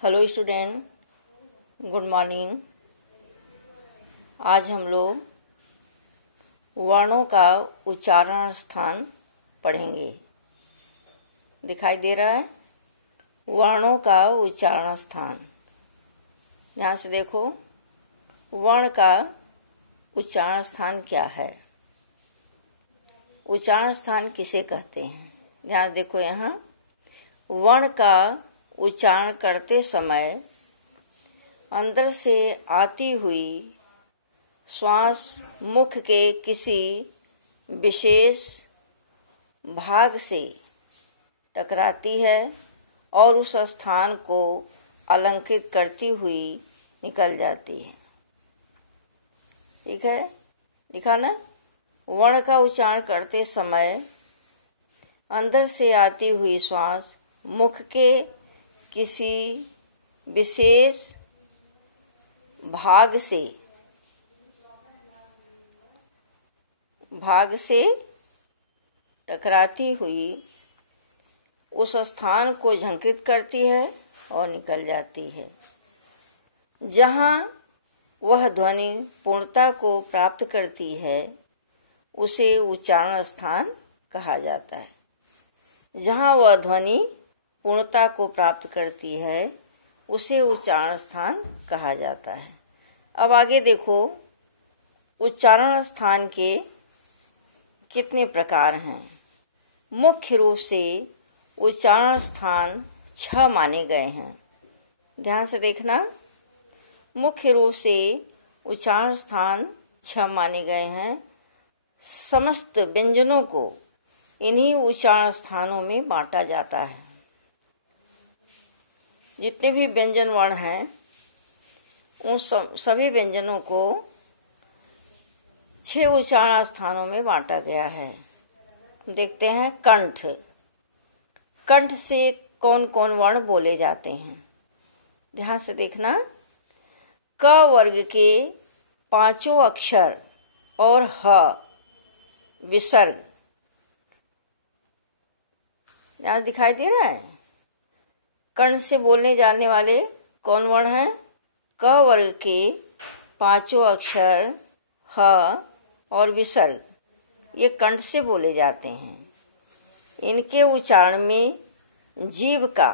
Hello student, good morning. आज हम लोग वर्णों का उच्चारण स्थान पढ़ेंगे। दिखाई दे रहा है वर्णों का उच्चारण स्थान। ध्यान से देखो, वर्ण का उच्चारण स्थान क्या है, उच्चारण स्थान किसे कहते हैं। ध्यान देखो, यहाँ वर्ण का उच्चारण करते समय अंदर से आती हुई श्वास मुख के किसी विशेष भाग से टकराती है और उस स्थान को अलंकृत करती हुई निकल जाती है। ठीक है, लिखा ना। वर्ण का उच्चारण करते समय अंदर से आती हुई श्वास मुख के किसी विशेष भाग से टकराती हुई उस स्थान को झंकृत करती है और निकल जाती है। जहाँ वह ध्वनि पूर्णता को प्राप्त करती है उसे उच्चारण स्थान कहा जाता है। जहाँ वह ध्वनि पूर्णता को प्राप्त करती है उसे उच्चारण स्थान कहा जाता है। अब आगे देखो, उच्चारण स्थान के कितने प्रकार हैं। मुख्य रूप से उच्चारण स्थान 6 माने गए हैं। ध्यान से देखना, मुख्य रूप से उच्चारण स्थान 6 माने गए हैं। समस्त व्यंजनों को इन्हीं उच्चारण स्थानों में बांटा जाता है। जितने भी व्यंजन वर्ण हैं उन सभी व्यंजनों को 6 उच्चारण स्थानों में बांटा गया है। देखते हैं, कंठ। कंठ से कौन कौन वर्ण बोले जाते हैं। ध्यान से देखना, क वर्ग के 5 अक्षर और ह विसर्ग यहाँ दिखाई दे रहा है। कंठ से बोलने जाने वाले कौन वर्ण हैं। क वर्ग के 5 अक्षर ह और विसर्ग, ये कंठ से बोले जाते हैं। इनके उच्चारण में जीभ का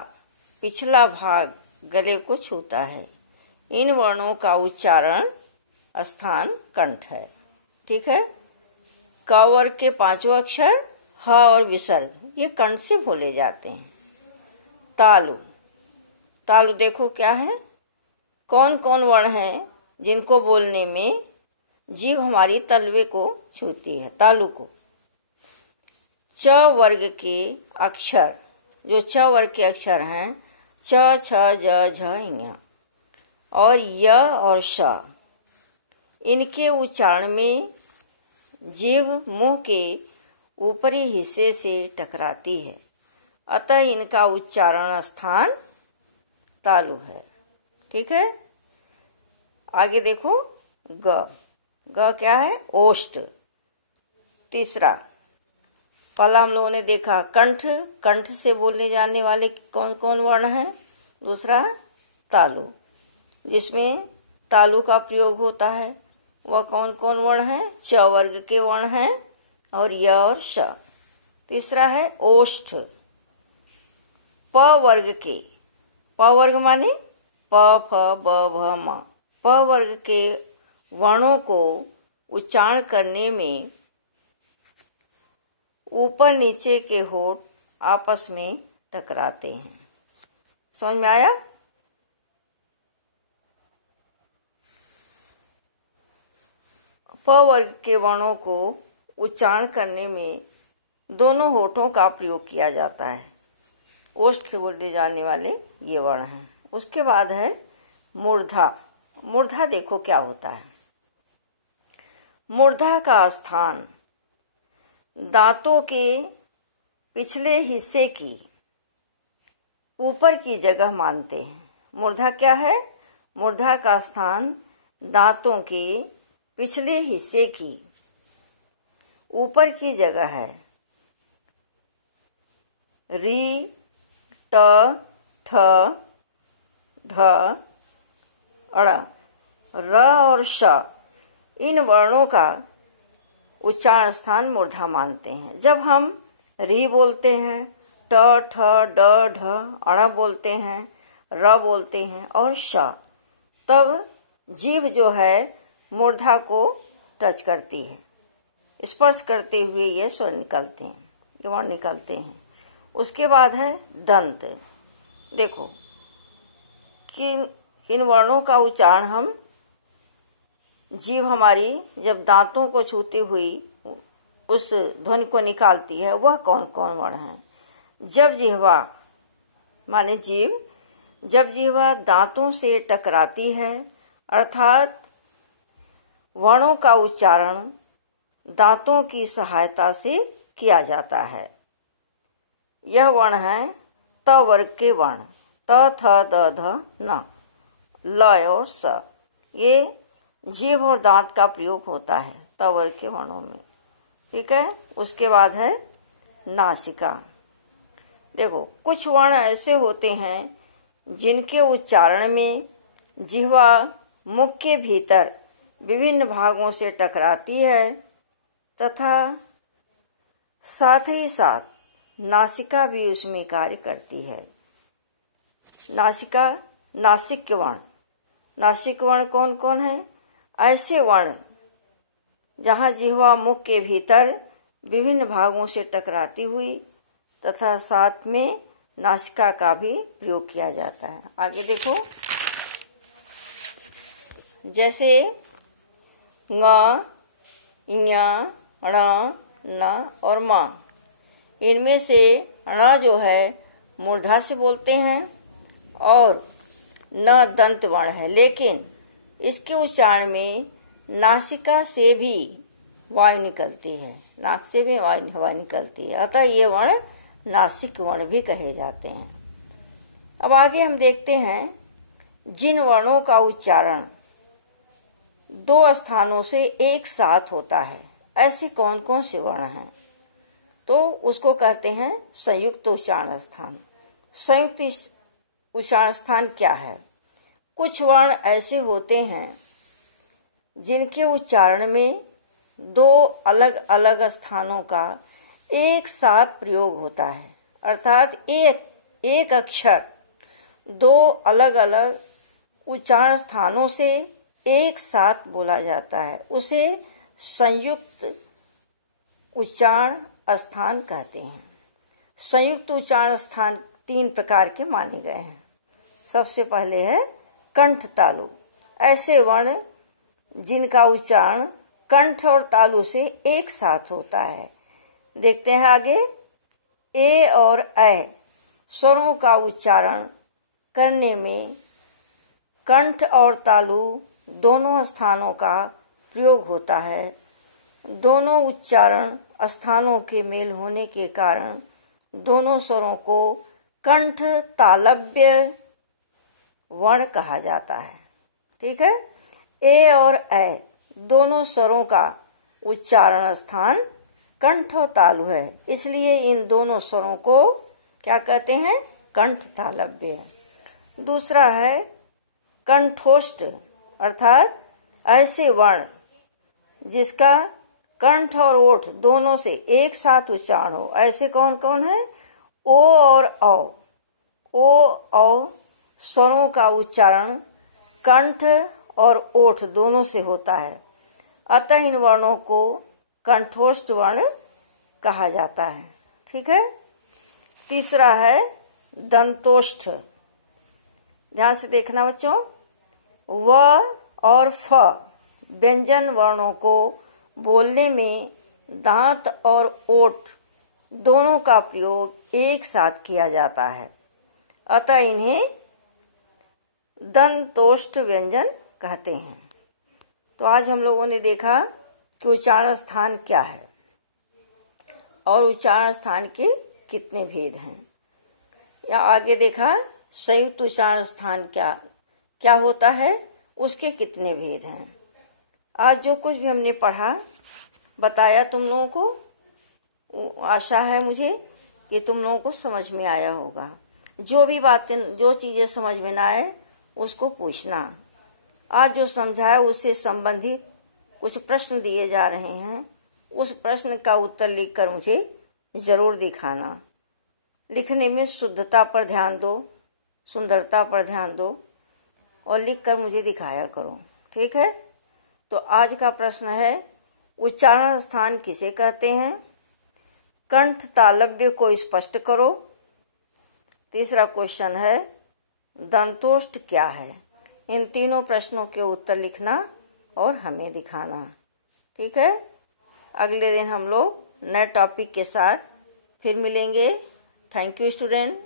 पिछला भाग गले को छूता है। इन वर्णों का उच्चारण स्थान कंठ है। ठीक है, क वर्ग के 5 अक्षर ह और विसर्ग, ये कंठ से बोले जाते हैं। तालु। तालु देखो क्या है, कौन कौन वर्ण हैं जिनको बोलने में जीभ हमारी तलवे को छूती है। तालु को च वर्ग के अक्षर, जो च वर्ग के अक्षर हैं, च छ ज झ ञ और य और श, इनके उच्चारण में जीभ मुंह के ऊपरी हिस्से से टकराती है, अतः इनका उच्चारण स्थान तालु है। ठीक है, आगे देखो, ग। ग क्या है, ओष्ठ। तीसरा, पहला हम लोगों ने देखा कंठ, कंठ से बोलने जाने वाले कौन कौन वर्ण हैं। दूसरा, तालु, जिसमें तालु का प्रयोग होता है, वह कौन कौन वर्ण है। च वर्ग के वर्ण हैं और य और श। तीसरा है ओष्ठ। प वर्ग के, प वर्ग माने प फ ब भ म, प वर्ग के वर्णों को उच्चारण करने में ऊपर नीचे के होंठ आपस में टकराते हैं। समझ में आया। प वर्ग के वर्णों को उच्चारण करने में दोनों होठों का प्रयोग किया जाता है। ओष्ठ बोले जाने वाले ये वर्ण हैं। उसके बाद है मूर्धा। मूर्धा देखो क्या होता है। मूर्धा का स्थान दांतों के पिछले हिस्से की ऊपर की जगह मानते हैं। मूर्धा क्या है, मूर्धा का स्थान दांतों के पिछले हिस्से की ऊपर की जगह है। री, ट, ठ, ढ, अड़, र और श इन वर्णों का उच्चारण स्थान मूर्धा मानते हैं। जब हम री बोलते हैं, ट, ठ, ड, ढ, अण बोलते हैं, र बोलते हैं और श, तब जीभ जो है मूर्धा को टच करती है, स्पर्श करते हुए ये स्वर निकलते हैं, ये वर्ण निकलते हैं। उसके बाद है दंत। देखो किन वर्णों का उच्चारण हम जीभ हमारी जब दांतों को छूती हुई उस ध्वनि को निकालती है, वह कौन कौन वर्ण है। जब जिह्वा माने जीभ, जब जिह्वा दांतों से टकराती है, अर्थात वर्णों का उच्चारण दांतों की सहायता से किया जाता है। यह वर्ण है त वर्ग के वर्ण, त, थ, द, ध, न, ल और स। ये जीभ और दांत का प्रयोग होता है त वर्ग के वर्णों में। ठीक है। उसके बाद है नासिका। देखो कुछ वर्ण ऐसे होते हैं जिनके उच्चारण में जिह्वा मुख के भीतर विभिन्न भागों से टकराती है तथा साथ ही साथ नासिका भी उसमें कार्य करती है। नासिका, नासिक वर्ण। नासिक वर्ण कौन कौन है? ऐसे वर्ण जहाँ जिह्वा मुख के भीतर विभिन्न भागों से टकराती हुई तथा साथ में नासिका का भी प्रयोग किया जाता है। आगे देखो, जैसे ङ, ञ, ण, न और म। इनमें से ण जो है मूर्धा से बोलते हैं और न दंत वर्ण है, लेकिन इसके उच्चारण में नासिका से भी वायु निकलती है, नाक से भी हवा निकलती है, अतः ये वर्ण नासिक वर्ण भी कहे जाते हैं। अब आगे हम देखते हैं जिन वर्णों का उच्चारण दो स्थानों से एक साथ होता है, ऐसे कौन कौन से वर्ण हैं, तो उसको कहते हैं संयुक्त उच्चारण स्थान। संयुक्त उच्चारण स्थान क्या है? कुछ वर्ण ऐसे होते हैं जिनके उच्चारण में दो अलग अलग स्थानों का एक साथ प्रयोग होता है, अर्थात एक अक्षर दो अलग अलग उच्चारण स्थानों से एक साथ बोला जाता है, उसे संयुक्त उच्चारण स्थान कहते हैं। संयुक्त उच्चारण स्थान तीन प्रकार के माने गए हैं। सबसे पहले है कंठ तालु। ऐसे वर्ण जिनका उच्चारण कंठ और तालु से एक साथ होता है। देखते हैं आगे, ए और ऐ स्वरों का उच्चारण करने में कंठ और तालु दोनों स्थानों का प्रयोग होता है। दोनों उच्चारण स्थानों के मेल होने के कारण दोनों स्वरों को कंठ तालव्य वर्ण कहा जाता है। ठीक है। ए और ऐ दोनों स्वरों का उच्चारण स्थान कंठ और तालु है, इसलिए इन दोनों स्वरों को क्या कहते हैं? कंठ तालव्य। दूसरा है कंठोष्ठ, अर्थात ऐसे वर्ण जिसका कंठ और ओठ दोनों से एक साथ उच्चारण हो। ऐसे कौन कौन है? ओ और औ। ओ औ स्वरों का उच्चारण कंठ और ओठ दोनों से होता है, अतः इन वर्णों को कंठोष्ठ वर्ण कहा जाता है। ठीक है। तीसरा है दंतोष्ठ। ध्यान से देखना बच्चों, व और फ व्यंजन वर्णों को बोलने में दांत और ओठ दोनों का प्रयोग एक साथ किया जाता है, अतः इन्हें दंतोष्ठ व्यंजन कहते हैं। तो आज हम लोगों ने देखा कि उच्चारण स्थान क्या है और उच्चारण स्थान के कितने भेद हैं। या आगे देखा संयुक्त उच्चारण स्थान क्या होता है, उसके कितने भेद हैं। आज जो कुछ भी हमने पढ़ा बताया तुम लोगों को, आशा है मुझे कि तुम लोगों को समझ में आया होगा। जो भी बातें, जो चीजें समझ में ना आए उसको पूछना। आज जो समझाया उससे संबंधित कुछ प्रश्न दिए जा रहे हैं, उस प्रश्न का उत्तर लिखकर मुझे जरूर दिखाना। लिखने में शुद्धता पर ध्यान दो, सुंदरता पर ध्यान दो और लिखकर मुझे दिखाया करो। ठीक है? तो आज का प्रश्न है, उच्चारण स्थान किसे कहते हैं? कंठ तालव्य को स्पष्ट करो। तीसरा क्वेश्चन है, दंतोष्ठ क्या है? इन तीनों प्रश्नों के उत्तर लिखना और हमें दिखाना। ठीक है? अगले दिन हम लोग नए टॉपिक के साथ फिर मिलेंगे। Thank you student.